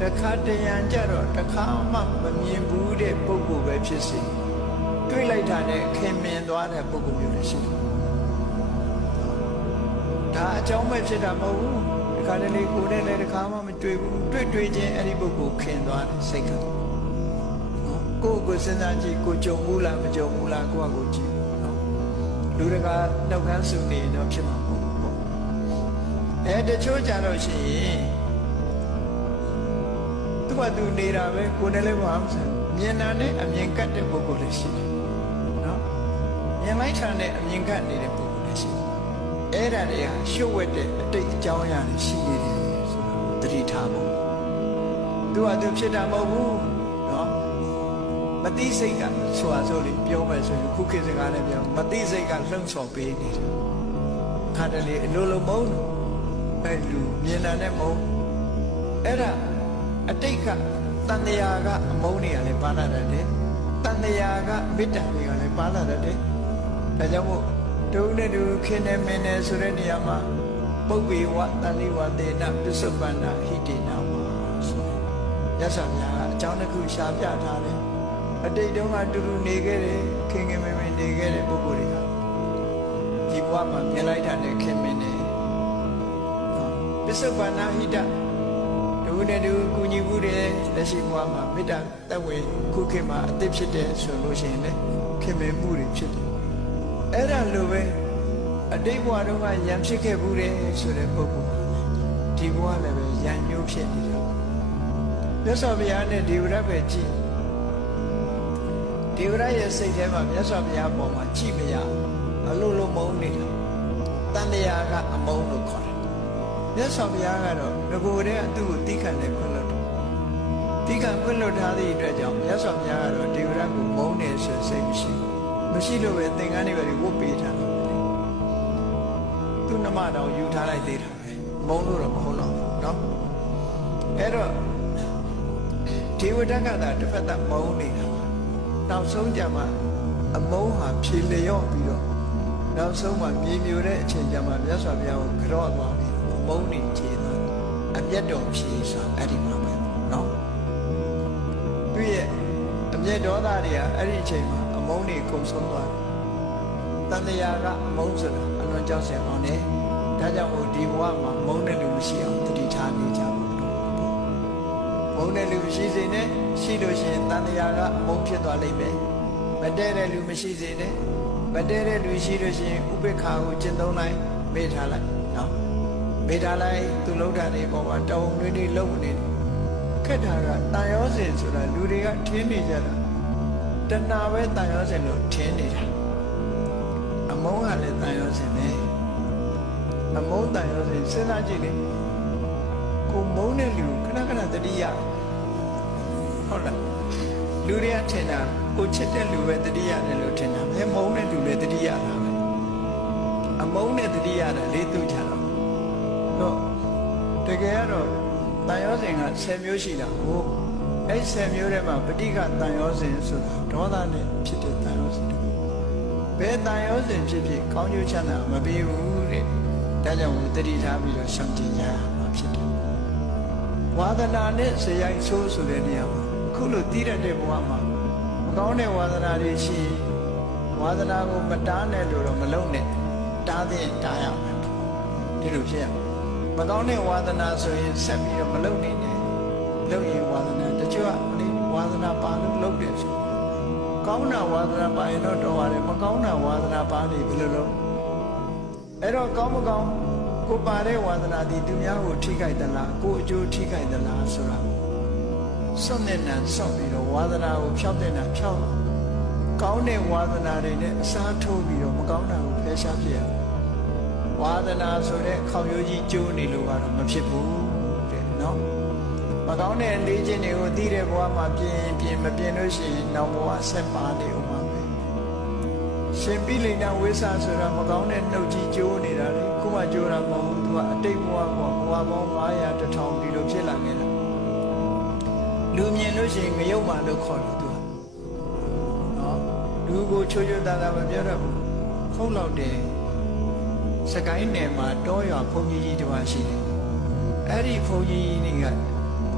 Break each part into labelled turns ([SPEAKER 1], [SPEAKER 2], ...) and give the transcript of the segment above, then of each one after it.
[SPEAKER 1] တခါတရံကြတော့တခါမှမမြင်ဘူးတဲ့ပုဂ္ဂိုလ်ပဲဖြစ်စေတွေ့လိုက်တာနဲ့ခင်မင်သွားတဲ့ပုဂ္ဂိုလ်မျိုးလည်းရှိတယ်ဒါအကြောင်းပဲဖြစ်တာမဟုတ်ဘူးဒီခါတလေကိုယ်နဲ့လည်းတခါမှမတွေ့ဘူးတွေ့တွေ့ချင်းအဲ့ဒီပုဂ္ဂိုလ်ခင်သွားတယ်စိတ်ကကိုယ့်ကိုယ်စဉ်းစားကြည့်ကိုကြုံဘူးလားမကြုံဘူးလားကိုယ့်အကိုကြည့်နော်လူတကာနှုတ်ခမ်းစုနေတော့ဖြစ်မှာမဟုတ်ဘူးပေါ့အဲတချို့ကြတော့ရှိရင် သူကသူနေတာပဲကိုယ်နဲ့လည်းမအောင်ဆန်မြင်တာနဲ့အမြင်ကတ်တဲ့ပုဂ္ဂိုလ်လည်းရှိတယ်နော်မြင်လိုက်တာနဲ့အမြင်ကတ်နေတဲ့ပုဂ္ဂိုလ်လည်းရှိတယ်အဲ့ဒါတွေကရှုပ်ဝက်တဲ့အတိတ်အကြောင်းအရာတွေရှိနေတယ်ဆိုတာသတိထားဖို့သူကသူဖြစ်တာမဟုတ်ဘူးနော်မတိစိတ်ကဆိုတာဆိုလေပြောမယ်ဆိုရင်ခုခေတ်စကားနဲ့ပြောမတိစိတ်ကလှုံ့ဆော်ပေးနေတယ်ခါတလေအလိုလိုမုန်းအဲ့လူမြင်တာနဲ့မုန်းအဲ့ဒါ အတိတ်ကတန်တရာကအမုန်းတွေကလည်းပါလာတတ်တယ်တန်တရာကမေတ္တာတွေကလည်းပါလာတတ်တယ်ဒါကြောင့်မို့ဒုနဲ့ဒုခင်းနေမင်းနေဆိုတဲ့နေရာမှာပုပ္ပေဝတန်လိဝတေနပစ္စုပန္နဟိတေနဝါဆိုရသဗျာကအကြောင်းတစ်ခုရှားပြထားတယ်အတိတ်တုန်းကတူတူနေခဲ့တယ်ခင်ခင်မင်မင်နေခဲ့တဲ့ပုဂ္ဂိုလ်တွေကဒီဘဝမှာမြင်လိုက်တာနဲ့ခင်မင်နေပစ္စုပန္နဟိတ ဒုနဲ့ဒုကုညီမှုတဲ့လက်ရှိဘဝမှာမေတ္တာတက်ဝေခုခေတ်မှာအသစ်ဖြစ်တဲ့ဆိုလို့ရှိရင်လေခင်မင်မှုတွေဖြစ်တယ်အဲ့ဒါလိုပဲအတိတ်ဘဝတုန်းကယံဖြစ်ခဲ့ဘူးတဲ့ဆိုတဲ့ပုဂ္ဂိုလ်ဒီဘဝလည်းပဲယံညှိုးဖြစ်နေတယ်မြတ်စွာဘုရားနဲ့ဒီဝရပဲကြည့်ဒီဝရရဲ့စိတ်ထဲမှာမြတ်စွာဘုရားပေါ်မှာကြည့်မရအလိုလိုမုန်းနေတာတန်တရားကအမုန်းလို့ခေါ်တယ် မြတ်စွာဘုရားကတော့ငကိုယ်တည်းကသူ့ကိုတိခတ်နေခွင့်လို့တိခတ်ခွင့်လို့ထားသည့်အတွက်ကြောင့်မြတ်စွာဘုရားကတော့ဒီဝရကိုမုန်းနေဆိုစိတ်မရှိဘူးမရှိလို့ပဲသင်္ကန်းတွေပဲဝတ်ပေးထားတယ်သူ့နှမတော်ယူထားလိုက်သေးတာပဲမုန်းလို့တော့မဟုတ်တော့ဘူးเนาะအဲ့တော့ဒေဝတကသာတစ်ဖက်သက်မုန်းနေတာပါနောက်ဆုံးကြမှာအမုန်းဟာဖြေလျော့ပြီးတော့နောက်ဆုံးမှာမြေမြူတဲ့အချိန်ကြမှာမြတ်စွာဘုရားကိုကြော့သွားပြီး မုန်းနေခြေသာအမျက်တော်ဖြေစာအဲ့ဒီမှာပဲနော်သူ့ရဲ့အမျက်ဒေါသတွေကအဲ့ဒီအချိန်မှာအမုန်းတွေကုန်ဆုံးသွားတယ်တန်တရားကအမုန်းဆိုတာအလွန်ကြောက်စရာကောင်းတယ်ဒါကြောင့်မို့ဒီဘဝမှာမုန်းတဲ့လူမရှိအောင်တတိထားနေကြပါမုန်းတဲ့လူမရှိစေနဲ့ရှိလို့ရှိရင်တန်တရားကမုန်းဖြစ်သွားလိမ့်မယ်မတည့်တဲ့လူမရှိစေနဲ့မတည့်တဲ့လူရှိလို့ရှိရင်ဥပေက္ခာကိုကျင့်သုံးလိုက်မေ့ထားလိုက်နော် မေ့ထားလိုက်သူလုံးတာတွေပေါ်မှာတောင်းတွင်းတွေလုံးနေတယ်ခက်တာကတန်ရောစင်ဆိုတာလူတွေကထင်းနေကြတာတဏှာပဲတန်ရောစင်လို့ထင်းနေတာအမုန်းကလည်းတန်ရောစင်ပဲအမုန်းတန်ရောစင်စဉ်းစားကြည့်လေကိုမုန်းတဲ့လူခဏခဏတတိယဟုတ်လားလူတွေကထင်တာကိုချစ်တဲ့လူပဲတတိယတယ်လို့ထင်တာပဲမုန်းတဲ့လူလည်းတတိယတာပဲအမုန်းတဲ့တတိယတာလေးသူချတာ တော့တကယ်ကတော့တန်ရောစင်က10မျိုးရှိတာဟုတ်အဲ့10မျိုးထဲမှာပဋိကတန်ရောစင်ဆိုတာဒေါသနဲ့ဖြစ်တဲ့တန်ရောစင်တခုဘယ်တန်ရောစင်ဖြစ်ဖြစ်ကောင်းကျိုးချမ်းသာမပေးဘူးတဲ့ဒါကြောင့်တတိထားပြီးတော့ရှောင်ကျင်ရမှာဖြစ်တယ်ဝါဒနာနဲ့ဇယိုင်ဆိုးဆိုတဲ့နေရာမှာခုလိုတည်ရတဲ့ဘဝမှာမကောင်းတဲ့ဝါဒနာတွေရှိရင်ဝါဒနာကိုမတားနဲ့လို့တော့မလုံးနဲ့တားတဲ့တားရမယ်ဒီလိုဖြစ်ရမယ် မကောင်းတဲ့ဝါဒနာဆိုရင်ဆက်ပြီးတော့မလုံးနေနဲ့လုံးရင်ဝါဒနာတချို့ကလေဝါဒနာပါလို့လုံးတယ်ဆိုကောင်းတာဝါဒနာပါရင်တော့တော်ပါတယ်မကောင်းတာဝါဒနာပါနေဘယ်လိုလုပ်အဲ့တော့ကောင်းမကောင်းကိုပါတဲ့ဝါဒနာဒီသူများကိုထိခိုက်သလားကိုအကျိုးထိခိုက်သလားဆိုတာစွန့်တဲ့နံစွန့်ပြီးတော့ဝါဒနာကိုဖျောက်တဲ့နံဖျောက်ကောင်းတဲ့ဝါဒနာတွေနဲ့အစားထိုးပြီးတော့မကောင်းတာကိုဖယ်ရှားပြရ ဝါဒနာဆိုတဲ့ခေါင်းရိုးကြီးကျိုးနေလို့ကတော့မဖြစ်ဘူးတဲ့နော်မကောင်းတဲ့လေးခြင်းတွေကိုသိတဲ့ဘဝမှာပြင်ပြင်မပြင်လို့ရှိရင်နောက်ဘဝဆက်ပါနေဦးမှာပဲရှင်ပိလိန်နာဝိဆာဆိုတာမကောင်းတဲ့နှုတ်ကြီးကျိုးနေတာလေခုမှကျိုးတာမဟုတ်ဘူးသူကအတိတ်ဘဝကဘဝပေါင်း900 1000ဒီလိုဖြစ်လာခဲ့တာလူမြင်လို့ရှိရင်ငရုတ်မှလို့ခေါ်တယ်သူကနော်လူကိုချိုးချိုးသားသားမပြောတော့ဘူးဖုံးလောက်တယ် စကိုင်းနယ်မှာတောရွာဘုန်းကြီးကြီးတစ်ပါးရှိတယ်အဲ့ဒီဘုန်းကြီးတွေက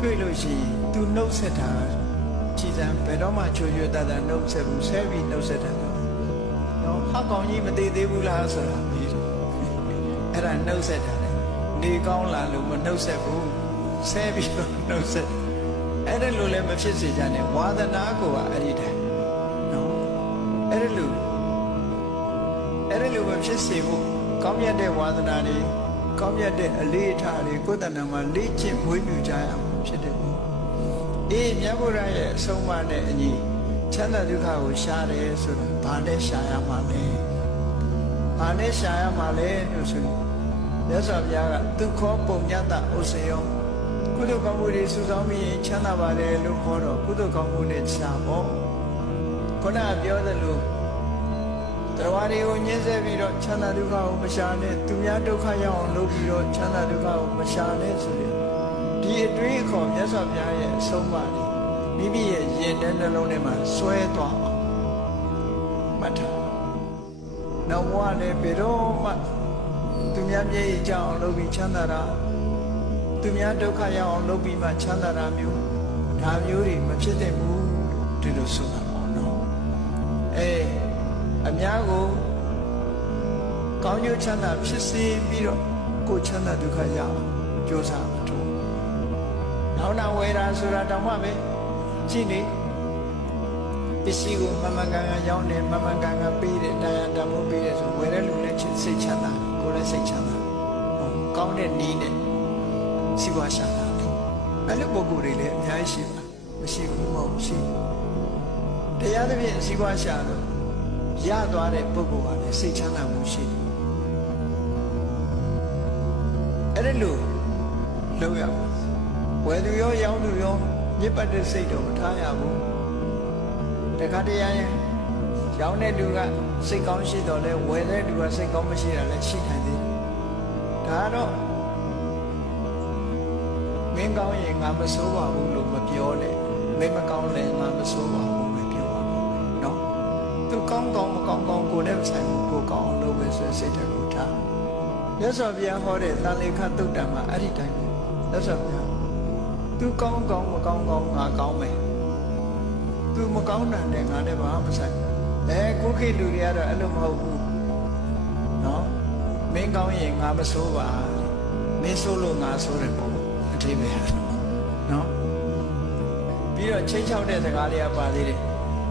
[SPEAKER 1] ပြတွေ့လို့ရှိရင်သူနှုတ်ဆက်တာကြည်စံဘယ်တော့မှချွေချွေတတ်တာနှုတ်ဆက်ဘူးဆဲပြီးနှုတ်ဆက်တာနော်ဟာကောင်ကြီးမသေးသေးဘူးလားဆိုတာပြီးတော့အဲ့ဒါနှုတ်ဆက်တာလေနေကောင်းလာလို့မနှုတ်ဆက်ဘူးဆဲပြီးတော့နှုတ်ဆက်အဲ့ဒါလိုလည်းမဖြစ်စေချင်နဲ့ဝါသနာကိုကအဲ့ဒီတိုင်းနော်အဲ့ဒါလိုအဲ့ဒါလိုပဲဖြစ်စေဖို့ ကောင်းမြတ်တဲ့ဝါသနာတွေကောင်းမြတ်တဲ့အလေးအထားတွေကိုယ်တဏ္ဍာမှာလေ့ကျင့်မွေးမြူကြရမှာဖြစ်တယ်အေးမြတ်ဗုဒ္ဓရဲ့အဆုံးအမနဲ့အညီချမ်းသာဒုက္ခကိုရှားတယ်ဆိုတာဘာနဲ့ရှားရမှာလဲဘာနဲ့ရှားရမှာလဲလို့ဆိုရင်မြတ်စွာဘုရားကဒုက္ခပုံညတဥစ္စယောကုသိုလ်ကောင်းမှုတွေစုဆောင်းပြီးရင်ချမ်းသာပါတယ်လို့ခေါ်တော့ကုသိုလ်ကောင်းမှုနဲ့ရှားပေါ့ခုနကပြောသလို တရားတွေကိုညှင်းဆဲပြီးတော့ချမ်းသာဒုက္ခကိုမရှာနဲ့သူများဒုက္ခရောက်အောင်လုပ်ပြီးတော့ချမ်းသာဒုက္ခကိုမရှာနဲ့ဆိုရင်ဒီအတွေးအခေါ်မြတ်စွာဘုရားရဲ့အဆုံးအမလေးမိမိရဲ့ရင်ထဲနှလုံးထဲမှာဆွဲသွားအောင်မှတ်ထားနောက်ဘဝလည်းဘယ်တော့မှသူများမျက်ရည်ကြောက်အောင်လုပ်ပြီးချမ်းသာတာသူများဒုက္ခရောက်အောင်လုပ်ပြီးမှချမ်းသာတာမျိုးဒါမျိုးတွေမဖြစ်သင့်ဘူးဒီလိုဆိုတာပေါ့နော်အဲ အများကိုကောင်းကျိုးချမ်းသာဖြစ်စေပြီးတော့ကိုယ်ချမ်းသာဒုက္ခရအောင်ကြိုးစားမှာတို့နောက်နောက်ဝယ်တာဆိုတာတောင်မှပဲကြည့်နေပစ္စည်းကိုမမှန်ကန်ကန်ရောင်းတယ်မမှန်ကန်ကန်ပေးတယ်တရားတမိုးပေးတယ်ဆိုဝယ်တဲ့လူလည်းချစ်စိတ်ချမ်းသာကိုယ်လည်းစိတ်ချမ်းသာဟုတ်ကောင်းတဲ့နည်းနဲ့စီးပွားရှာတာအဲ့လိုပုံကိုယ်တွေလည်းအများကြီးရှိပါမရှိဘူးမဟုတ်ဘူးရှိဘူးတရားသဖြင့်စီးပွားရှာတော့ ရသွားတဲ့ပုဂ္ဂိုလ်ကလည်းစိတ်ချမ်းသာမှုရှိတယ်အဲ့ဒါလို့လောက်ရဝယ်သူရောရောင်းသူရောမြစ်ပတ်တဲ့စိတ်တော့မထားရဘူးတခါတည်းရရင်ရောင်းတဲ့လူကစိတ်ကောင်းရှိတော့လဲဝယ်တဲ့လူကစိတ်ကောင်းမရှိတာလည်းရှိနိုင်သေးတယ်ဒါကတော့မင်းကောင်းရင်ငါမဆိုးပါဘူးလို့မပြောနဲ့မင်းမကောင်းလည်းငါမဆိုးပါဘူး ကောင်းကောင်းမကောင်းကောင်းကိုယ်နဲ့ဆိုင်မှုကိုကောင်းအောင်လုပ်ပဲဆိုစိတ်ဓာတ်ကိုထားမြတ်စွာဘုရားဟောတဲ့သံလေခသုတ်တံမှာအဲ့ဒီတိုင်းပဲမြတ်စွာဘုရား तू ကောင်းကောင်းမကောင်းကောင်းငါကောင်းမယ် तू မကောင်းတာနဲ့ငါနဲ့ဘာမှမဆိုင်အဲကိုခေလူတွေကတော့အဲ့လိုမဟုတ်ဘူးနော်မင်းကောင်းရင်ငါမဆိုးပါမင်းဆိုးလို့ငါဆိုးတယ်ပေါ့အထိပ္ပယ်နော်ပြီးတော့ချိန်ချောက်တဲ့စကားလေးကပါသေးတယ်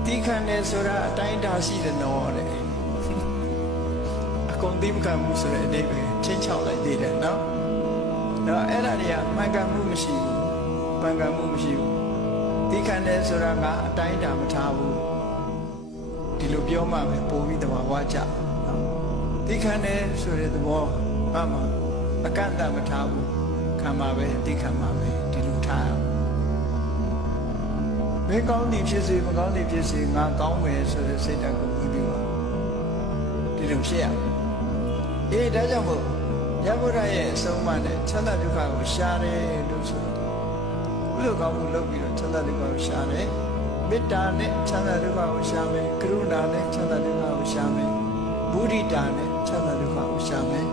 [SPEAKER 1] တီးခံတယ်ဆိုတာအတိုင်းဒါရှိတယ်နော်တဲ့အကုန်သိမခံမှုဆိုတဲ့အဓိပ္ပာယ်ချင်းချောက်လိုက်သေးတယ်နော်။တော့အဲ့ဒါတွေကမှန်ကန်မှုမရှိဘူး။မှန်ကန်မှုမရှိဘူး။သိခံတယ်ဆိုတာကအတိုင်းတာမထားဘူး။ဒီလိုပြောမှပဲပို့ပြီးတဘာဝကြနော်။သိခံတယ်ဆိုတဲ့သဘောအမှအကန့်အသတ်မထားဘူး။ခံမှာပဲသိခံမှာပဲဒီလိုထားရအောင်။ မင်းကောင်းသည်ဖြစ်စေမကောင်းသည်ဖြစ်စေငါကောင်းမယ်ဆိုတဲ့စိတ်ဓာတ်ကိုပြီးပြီးပါဒီလိုဖြစ်ရမယ်အေးဒါကြောင့်မို့ရဗုဒ္ဓရဲ့အဆုံးအမနဲ့ချမ်းသာဒုက္ခကိုရှားတယ်လို့ဆိုတော့ဘုလိုကောင်းမှုလုပ်ပြီးတော့ချမ်းသာဒုက္ခကိုရှားတယ်မေတ္တာနဲ့ချမ်းသာဒုက္ခကိုရှားမယ်ကရုဏာနဲ့ချမ်းသာဒုက္ခကိုရှားမယ်မုဒိတာနဲ့ချမ်းသာဒုက္ခကိုရှားမယ်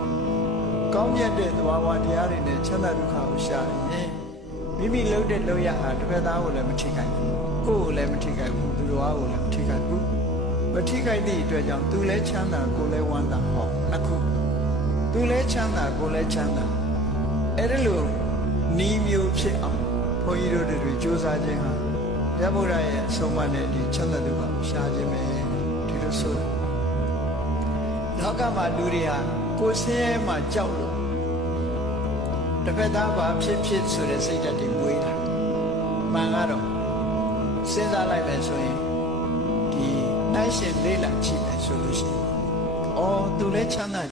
[SPEAKER 1] ကောင်းမြတ်တဲ့သဘာဝတရားတွေနဲ့ချမ်းသာဒုက္ခကိုရှားရင်မိမိလုပ်တဲ့လုပ်ရဟာတစ်ဖက်သားကိုလည်းမထိခိုက်ဘူး ကိုယ်ကိုလည်းမထိခိုက်ဘူးသူတော်ကိုလည်းမထိခိုက်ဘူးမထိခိုက်သည့်အတွက်ကြောင့်သူလည်းချမ်းသာကိုယ်လည်းဝမ်းသာဟောနှစ်ခုသူလည်းချမ်းသာကိုယ်လည်းချမ်းသာအဲ့ဒါလို့နီးမျိုးဖြစ်အောင်ဘုန်းကြီးတို့တွေစူးစမ်းခြင်းဟာရဗုဒ္ဓရဲ့အဆုံးအမနဲ့ဒီချမ်းသာဒုက္ခကိုရှားခြင်းပဲဒီလိုဆိုတာလောကမှာလူတွေဟာကိုယ်ဆင်းရဲမှကြောက်လို့တစ်ဖက်သားပါဖြစ်ဖြစ်ဆိုတဲ့စိတ်ဓာတ်တွေမွေးတာမှန်ကတော့ စဉ်းစားလိုက်မယ်ဆိုရင်ဒီနိုင်ရှင်လေးလာကြည့်မယ်ဆိုလို့ရှိရင်အော်သူလည်းချမ်းသာ